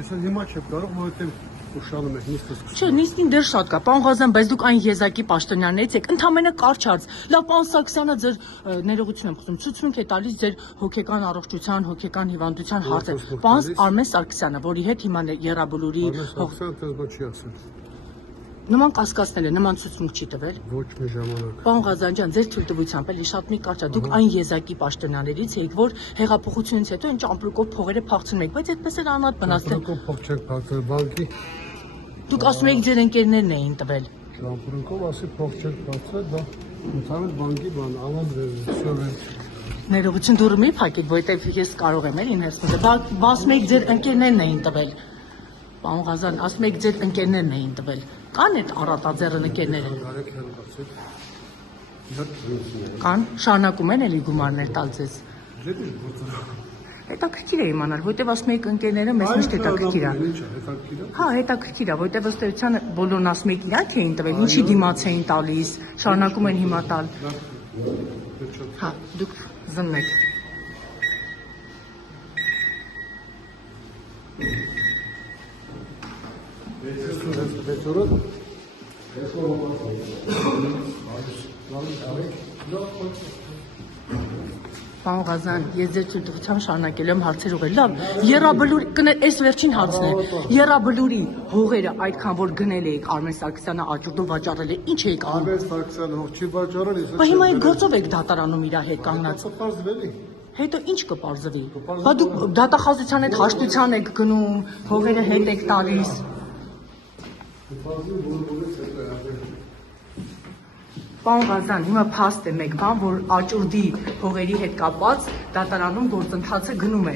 Ես հիմա չեմ կարող, որովհետև ուշանում եք նիստը սկսում։ Չէ, նիստին դեռ շատ կա։ Պարոն Ղազյան, բայց դուք այն եզակի պաշտոնյաներից եք, ընդամենը կարճ հարց։ Լավ, պարոն Սարգսյանը ձեր ներողություն եմ խնդրում, ցուցմունք է տալիս ձեր հոգեկան առողջության, հոգեկան հիվանդության հարցը։ Պարոն Արմեն Սարգսյանը, որի հետ հիմա Եռաբլուրի չի ասել։ նման կասկածներ է, նման ցուցմունք չի տվել։ Ոչ մի ժամանակ։ Պարոն Ղազյան ջան, ձեր թույլտվությամբ էլի շատ մի կարճ է։ Դուք այն եզակի պաշտոնյաներից եք, որ հեղափոխությունից հետո այն ճամպրուկով փողերը փախցնում եք, բայց այդպես էլ անհատ մնացել։ Փող չեք փախցել բանկի։ Դուք ասում եք ձեր ընկերներն էին տվել։ Ճամպրուկով ասի փող չեք փախցել, դա ընդհանուր բանկի բան, ավանդը։ Ներողություն դուրը մի փակեք, որովհետև ես կարող եմ էլի ներս մտնել։ Ասում եք ձեր ընկերներն էին տվել։ Պարոն Ղազյան, ասում եք ձեր ընկերներն էին տվել։ Կան այդ առատաձեռն ընկերները։ Կան, շարունակում են էլի գումարներ տալ ձեզ։ Հետաքրքիր է իմանալ, որովհետև ասում եք ընկերները մեզ միշտ հետաքրքիր է։ Հա, հետաքրքիր է, որովհետև ըստ էության բոլորն ասում եք իրանք էին տվել, ինչի դիմաց էին տալիս, շարունակում են հիմա տալ։ Հա, դուք զննեք։ Պարոն Ղազյան, ես ձեր ցույցությամբ շարունակելու եմ հարցեր ուղղել։ Լավ, Եռաբլուրի, այս վերջին հարցն է։ Եռաբլուրի հողերը այդքան որ գնել էիք Արմեն Սարգսյանը աճուրդով վաճառել է, ինչ էիք անում։ Արմեն Սարգսյանը հող չի վաճառել, ես։ Բայց հիմա այդ գործով եք դատարանում իր հետ կանգնած։ Պարզվելի։ Հետո ինչ կպարզվի։ Բա դուք դատախազության հետ հաշտության եք գնում, հողերը հետ եք տալիս։ Պարոն Ղազյան, հիմա փաստ է մեկ բան, որ աճուրդի հողերի հետ կապված դատարանում գործընթացը գնում է։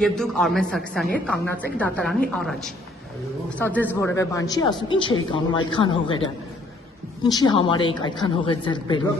Եվ դուք Արմեն Սարգսյանի հետ կանգնած եք դատարանի առաջ։ Սա ձեզ որևէ բան չի ասում, ինչ էիք անում այդքան հողերը։ Ինչի համար էիք այդքան հողեր ձեռք բերում։